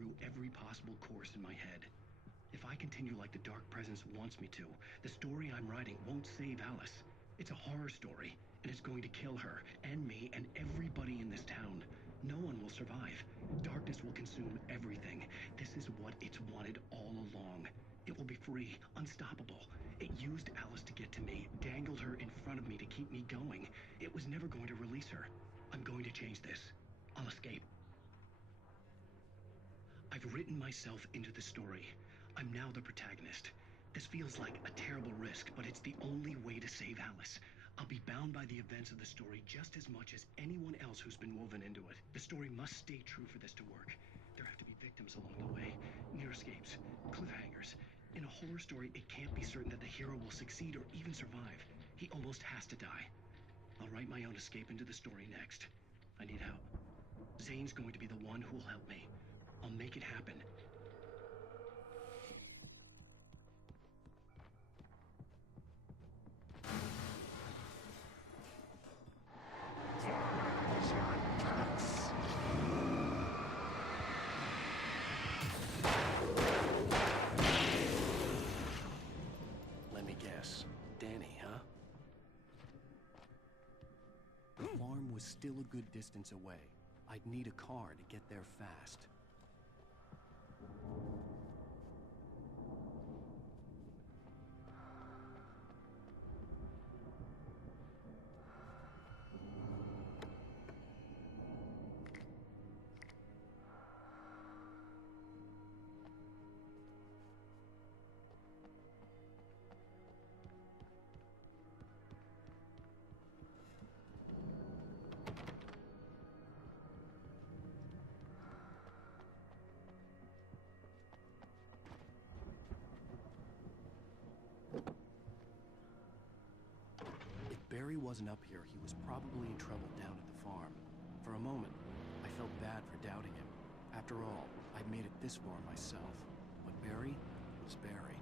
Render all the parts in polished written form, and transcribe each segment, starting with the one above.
through every possible course in my head. If I continue like the Dark Presence wants me to, the story I'm writing won't save Alice. It's a horror story, and it's going to kill her, and me, and everybody in this town. No one will survive. Darkness will consume everything. This is what it's wanted all along. It will be free, unstoppable. It used Alice to get to me, dangled her in front of me to keep me going. It was never going to release her. I'm going to change this. I'll escape. I've written myself into the story. I'm now the protagonist. This feels like a terrible risk, but it's the only way to save Alice. I'll be bound by the events of the story just as much as anyone else who's been woven into it. The story must stay true for this to work. There have to be victims along the way, near escapes, cliffhangers. In a horror story, it can't be certain that the hero will succeed or even survive. He almost has to die. I'll write my own escape into the story next. I need help. Zane's going to be the one who will help me. I'll make it happen. Let me guess. Danny, huh? The farm was still a good distance away. I'd need a car to get there fast. Barry wasn't up here, he was probably in trouble down at the farm. For a moment, I felt bad for doubting him. After all, I'd made it this far myself. But Barry was Barry.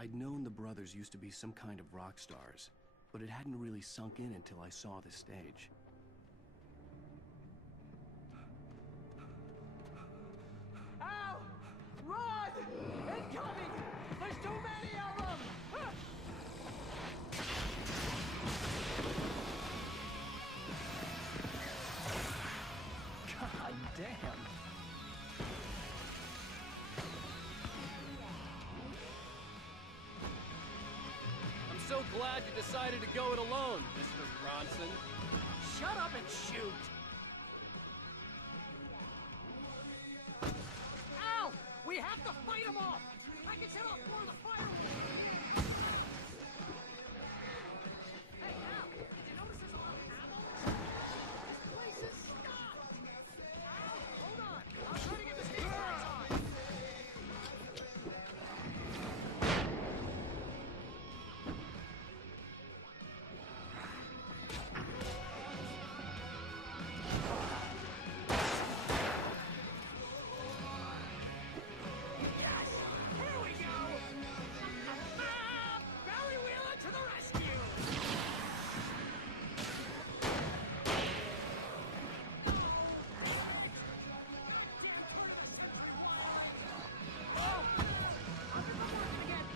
I'd known the brothers used to be some kind of rock stars, but it hadn't really sunk in until I saw the stage. Al! Run! Incoming! There's too many of them! so glad you decided to go it alone, Mr. Ransom. Shut up and shoot! Al! We have to fight him off! I can set off more of the fireworks! Hey, Al! Did you notice there's a lot of ammo? This place is stopped! Al, hold on! I'll try to get the stage lights on! Yes! Here we go! Barry Wheeler to the rescue! Oh! I'll get my weapon again!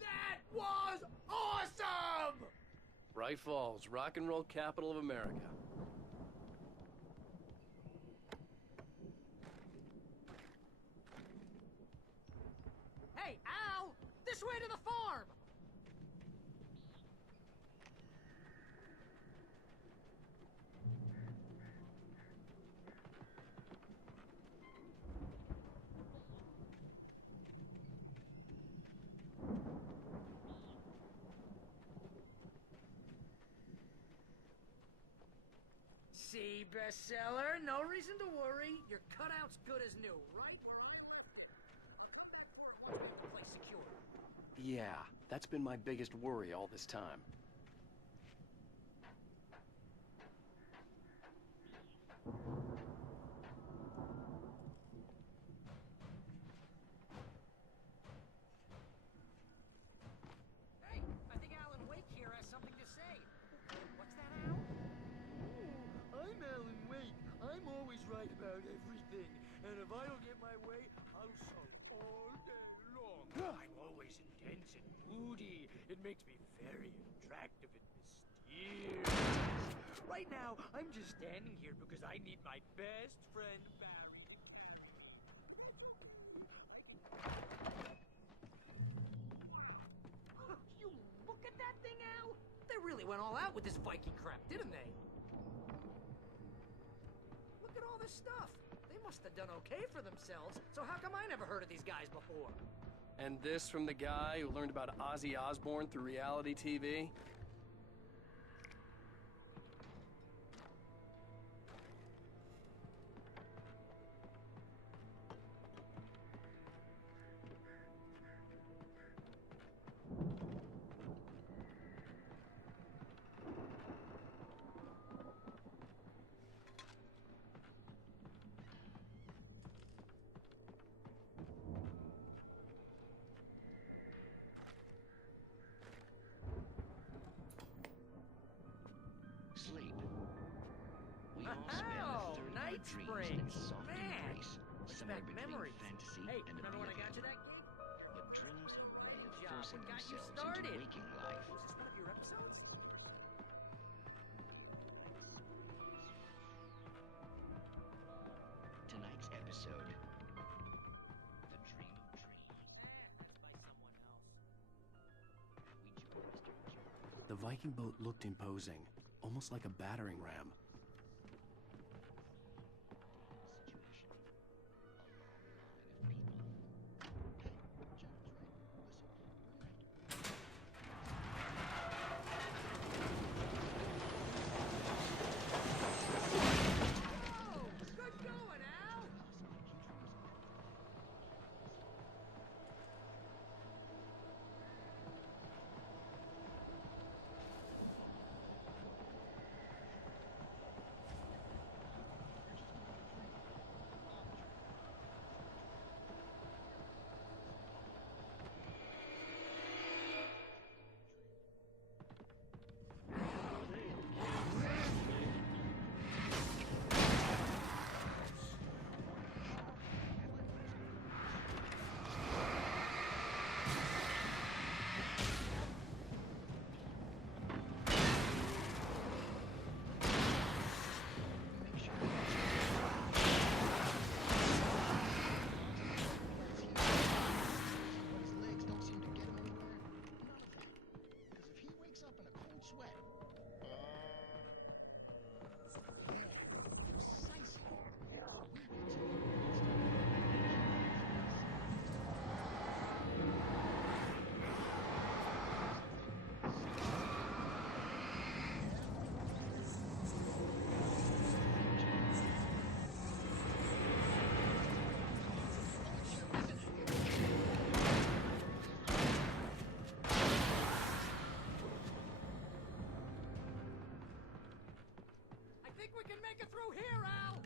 That was awesome! Bright Falls, rock and roll capital of America. Hey, Al! This way to the farm! See, bestseller, no reason to worry. Your cutout's good as new, right where I left it. That court wants me to play secure. Yeah, that's been my biggest worry all this time. Hey, I think Alan Wake here has something to say. What's that, Al? I'm Alan Wake. I'm always right about everything. And if I don't get my way, I'll shout all day long. makes me very attractive and mysterious. Right now, I'm just standing here because I need my best friend Barry to... You look at that thing, Al? They really went all out with this Viking crap, didn't they? Look at all this stuff. They must have done okay for themselves, so how come I never heard of these guys before? And this from the guy who learned about Ozzy Osbourne through reality TV? Sleep. We all spend a third of our dreams in its soft embrace, somewhere between memories. fantasy Hey, and remember when I got oblivion. you that gig? But dreams have a way of Good job. forcing What got you themselves started? into waking life. Was this one of your episodes? Tonight's episode, A Dream of Dreams. That's by someone else. We join Mr. Jones. The Viking boat looked imposing, almost like a battering ram. Situation. A long line of people. Hey, Jones, right? Listen, we're gonna have to... Whoa! Good going, Al! But his legs don't seem to get him anywhere. None of that. Because if he wakes up in a cold sweat. Yeah, precisely. So we reach in and start. I think we can make it through here, Al!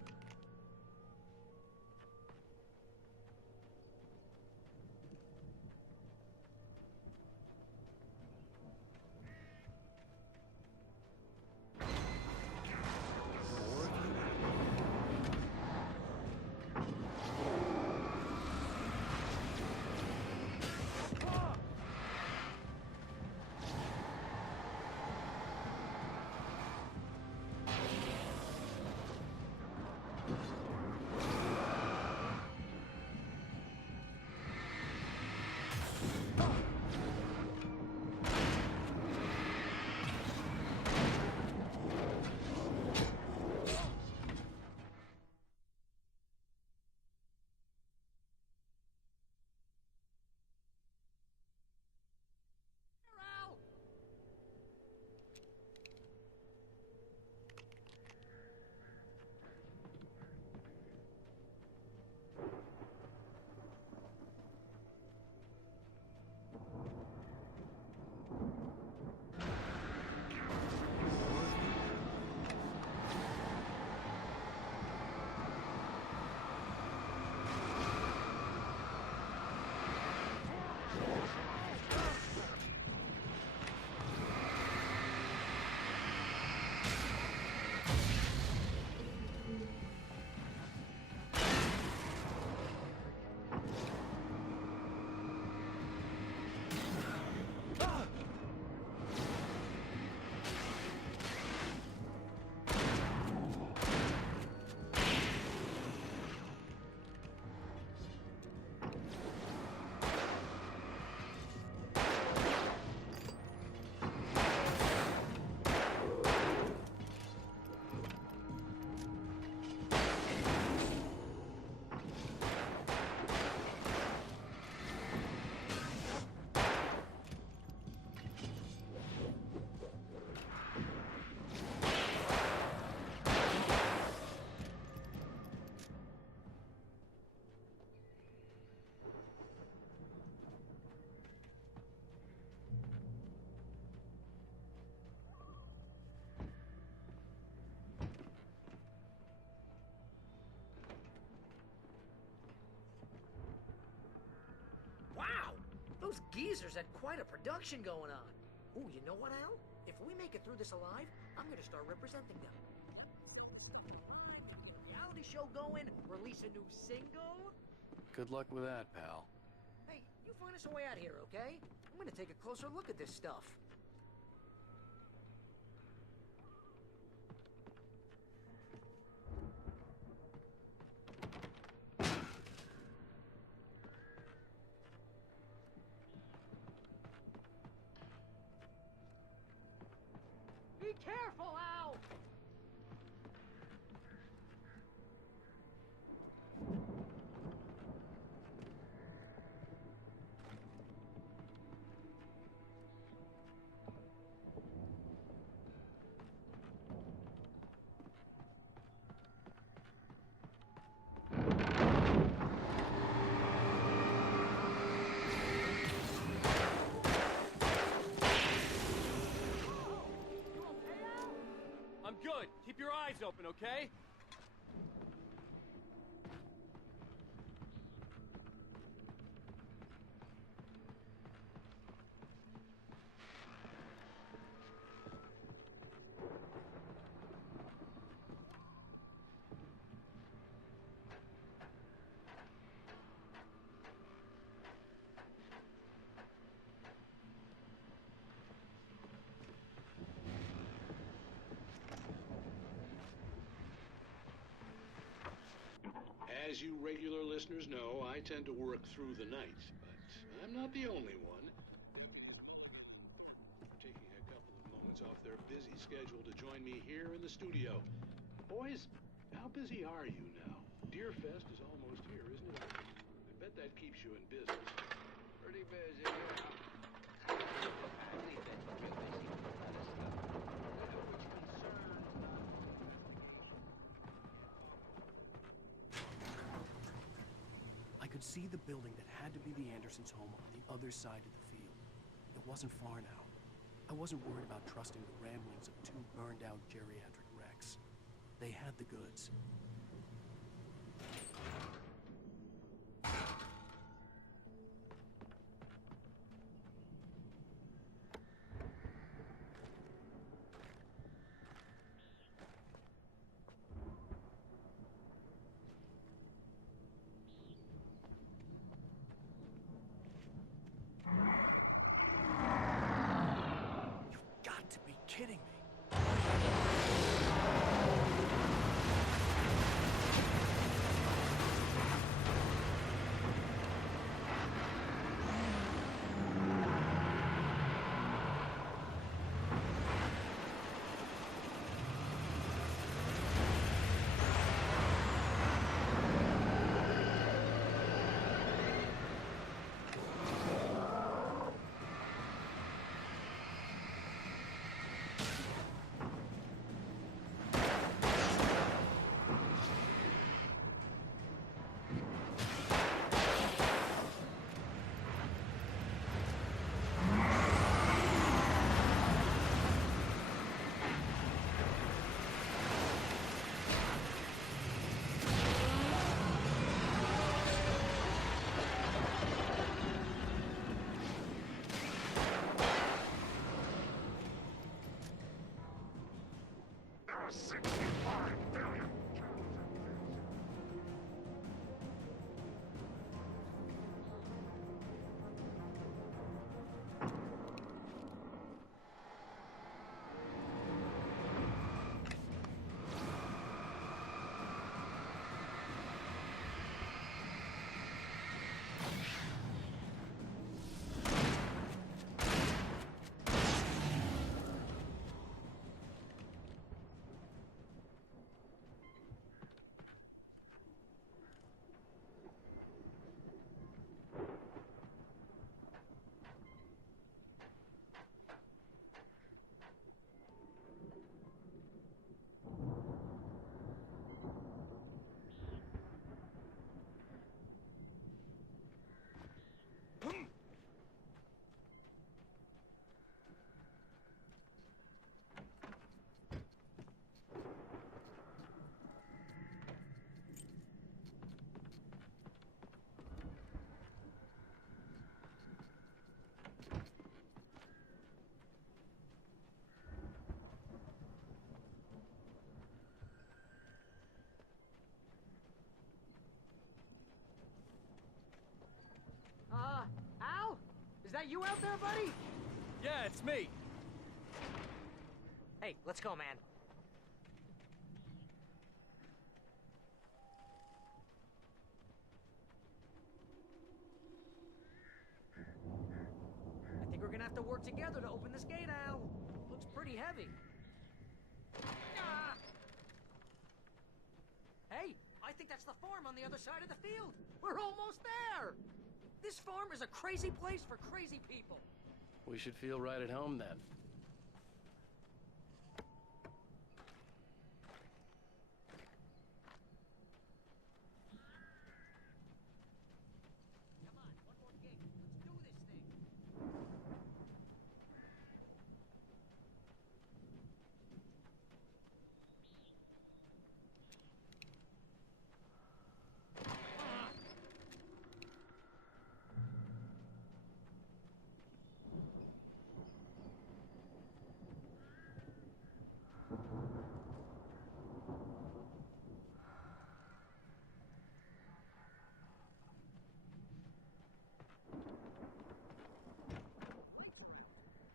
geezers had quite a production going on. Ooh, you know what, Al? If we make it through this alive, I'm gonna start representing them. Fine, get a reality show going, release a new single. Good luck with that, pal. Hey, you find us a way out of here, okay? I'm gonna take a closer look at this stuff. Be careful, Al! You okay, Al? I'm good. Keep your eyes open, okay? As you regular listeners know, I tend to work through the night, but I'm not the only one. Taking a couple of moments off their busy schedule to join me here in the studio. Boys, how busy are you now? Deerfest is almost here, isn't it? I bet that keeps you in business. Pretty busy, yeah. I believe that you're real busy with other stuff. Which concerns I could see the building that had to be the Andersons' home on the other side of the field. It wasn't far now. I wasn't worried about trusting the ramblings of two burned-out geriatric wrecks. They had the goods. You've got to be kidding me. that you out there, buddy? Yeah, it's me. Hey, let's go, man. I think we're gonna have to work together to open this gate, Al. Looks pretty heavy. Ah! Hey, I think that's the farm on the other side of the field. We're almost there. This farm is a crazy place for crazy people. We should feel right at home then. Come on, one more gate. Let's do this thing.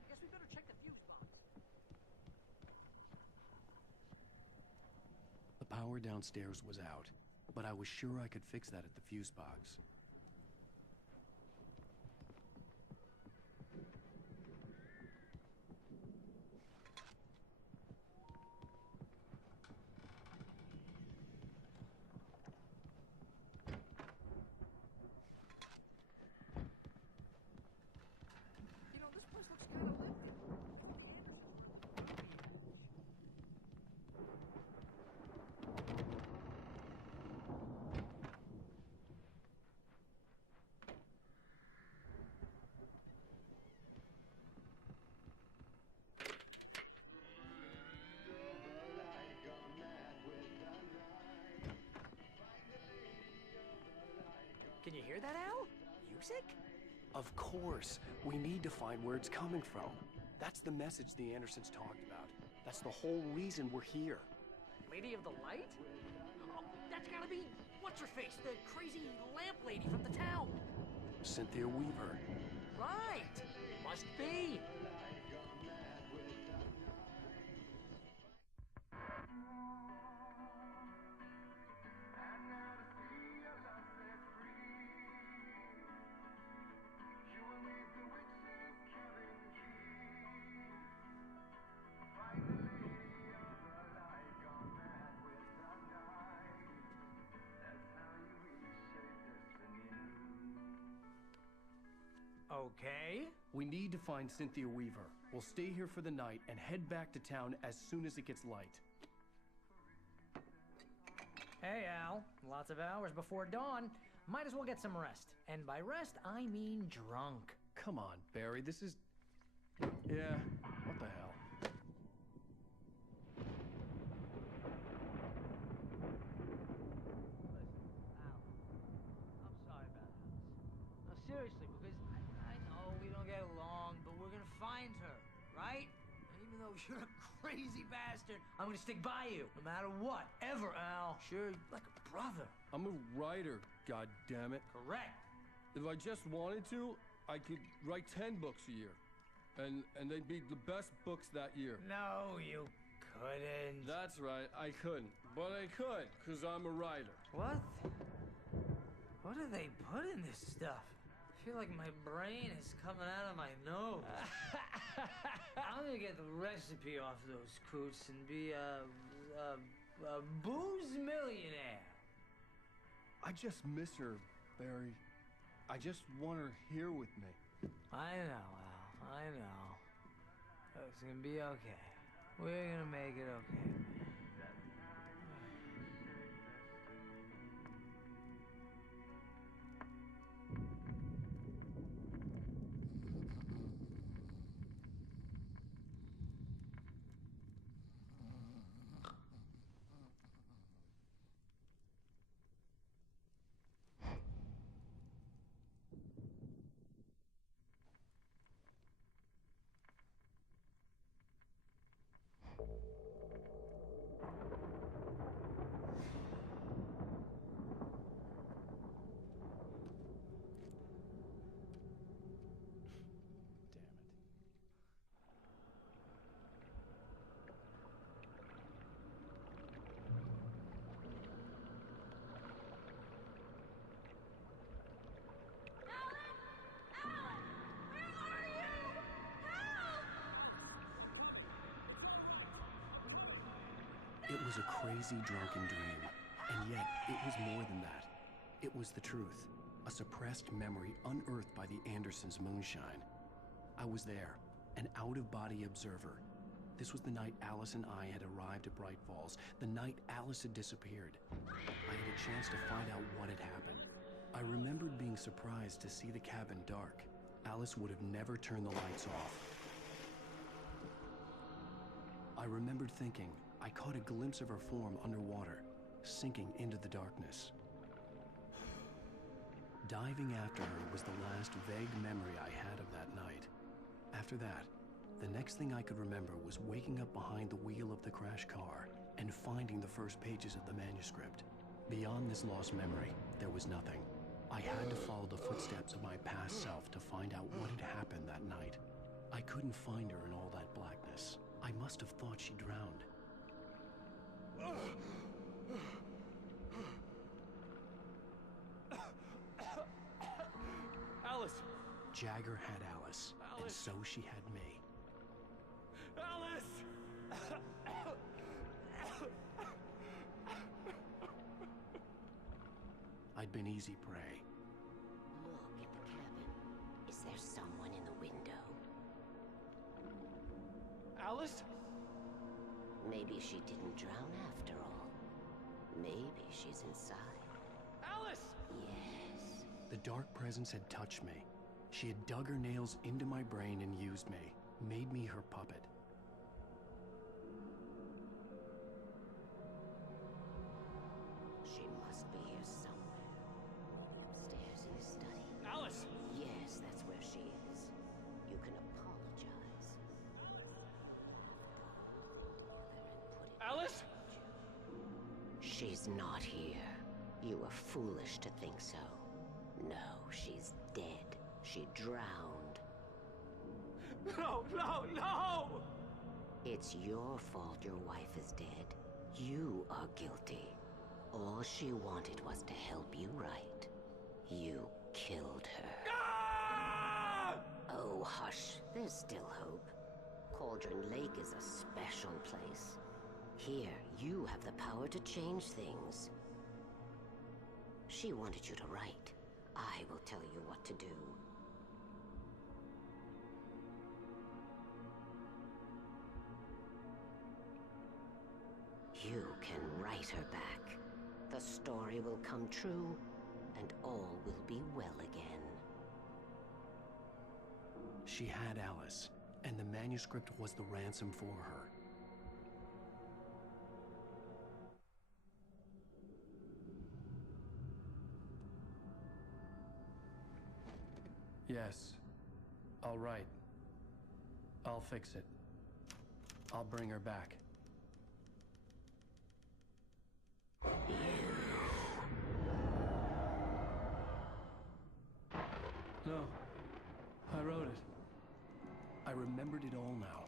Guess we better check the fuse box. The power downstairs was out, but I was sure I could fix that at the fuse box. You know, this place looks kind of lifted. Can you hear that, Al? Music? Of course. We need to find where it's coming from. That's the message the Andersons talked about. That's the whole reason we're here. Lady of the Light? Oh, that's gotta be what's-her-face, the crazy lamp lady from the town. Cynthia Weaver. Right. Must be. Okay. We need to find Cynthia Weaver. We'll stay here for the night and head back to town as soon as it gets light. Hey, Al. Lots of hours before dawn. Might as well get some rest. And by rest, I mean drunk. Come on, Barry, this is... Yeah, what the hell? Al, I'm sorry about this. No, seriously, because I know we don't get along, but we're gonna find her, right? And even though you're a crazy bastard, I'm gonna stick by you, no matter what, ever, Al. Sure, like a brother. I'm a writer, goddammit. Correct. If I just wanted to, I could write 10 books a year. And they'd be the best books that year. No, you couldn't. That's right, I couldn't. But I could, because I'm a writer. What? What do they put in this stuff? I feel like my brain is coming out of my nose. I'm gonna get the recipe off those coots and be a booze millionaire. I just miss her, Barry. I just want her here with me. I know, Al. I know. It's gonna be okay. We're gonna make it okay. was a crazy, drunken dream, and yet it was more than that. It was the truth, a suppressed memory unearthed by the Andersons' moonshine. I was there, an out-of-body observer. This was the night Alice and I had arrived at Bright Falls, the night Alice had disappeared. I had a chance to find out what had happened. I remembered being surprised to see the cabin dark. Alice would have never turned the lights off. I remembered thinking I caught a glimpse of her form underwater, sinking into the darkness. Diving after her was the last vague memory I had of that night. After that, the next thing I could remember was waking up behind the wheel of the crash car and finding the first pages of the manuscript. Beyond this lost memory, there was nothing. I had to follow the footsteps of my past self to find out what had happened that night. I couldn't find her in all that blackness. I must have thought she drowned. Alice! Jagger had Alice, and so she had me. Alice! I'd been easy prey. Look at the cabin. Is there someone in the window? Alice? Maybe she didn't drown after all. Maybe she's inside. Alice! Yes. The dark presence had touched me. She had dug her nails into my brain and used me, made me her puppet. She must be here somewhere. Maybe upstairs in the study. Alice! Yes, that's where she is. You can apologize. Alice? She's not here. You were foolish to think so. No, she's dead. She drowned. No, no, no! It's your fault your wife is dead. You are guilty. All she wanted was to help you right. You killed her. Ah! Oh, hush. There's still hope. Cauldron Lake is a special place. Here, you have the power to change things. She wanted you to write. I will tell you what to do. You can write her back. The story will come true, and all will be well again. She had Alice, and the manuscript was the ransom for her. Yes. All right. I'll fix it. I'll bring her back. No. I wrote it. I remembered it all now.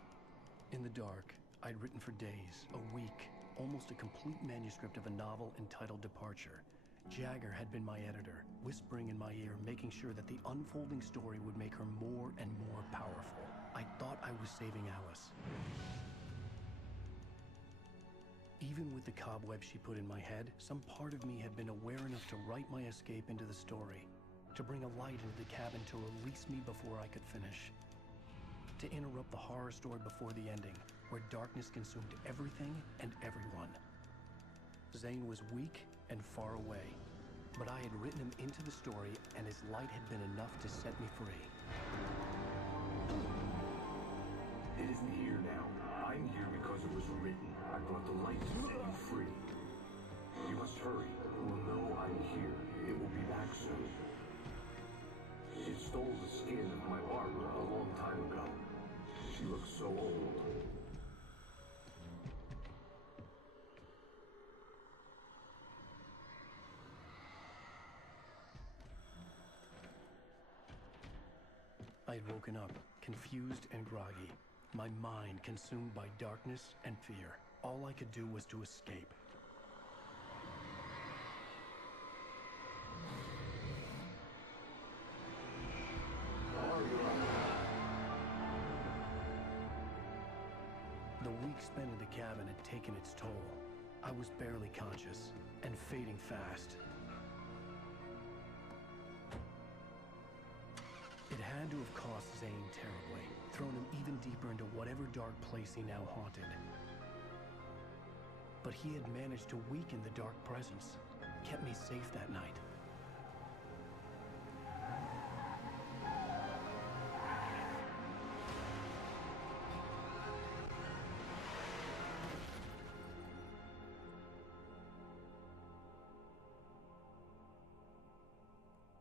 In the dark, I'd written for days, a week, almost a complete manuscript of a novel entitled Departure. Jagger had been my editor, whispering in my ear, making sure that the unfolding story would make her more and more powerful. I thought I was saving Alice. Even with the cobwebs she put in my head, some part of me had been aware enough to write my escape into the story, to bring a light into the cabin to release me before I could finish, to interrupt the horror story before the ending, where darkness consumed everything and everyone. Zane was weak and far away, but I had written him into the story, and his light had been enough to set me free. It isn't here now. I'm here because it was written. I brought the light to set you free. You must hurry. You will know I'm here. It will be back soon. It stole the skin of my barber a long time ago. She looks so old. I had woken up, confused and groggy, my mind consumed by darkness and fear. All I could do was to escape. The week spent in the cabin had taken its toll. I was barely conscious, and fading fast. It had to have cost Zane terribly, thrown him even deeper into whatever dark place he now haunted. But he had managed to weaken the dark presence, kept me safe that night.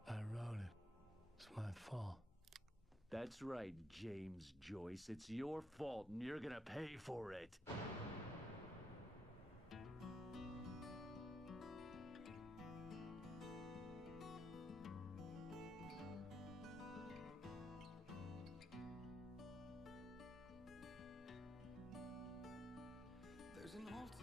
I wrote it. It's my fault. That's right, James Joyce. It's your fault, and you're gonna pay for it. There's an alternate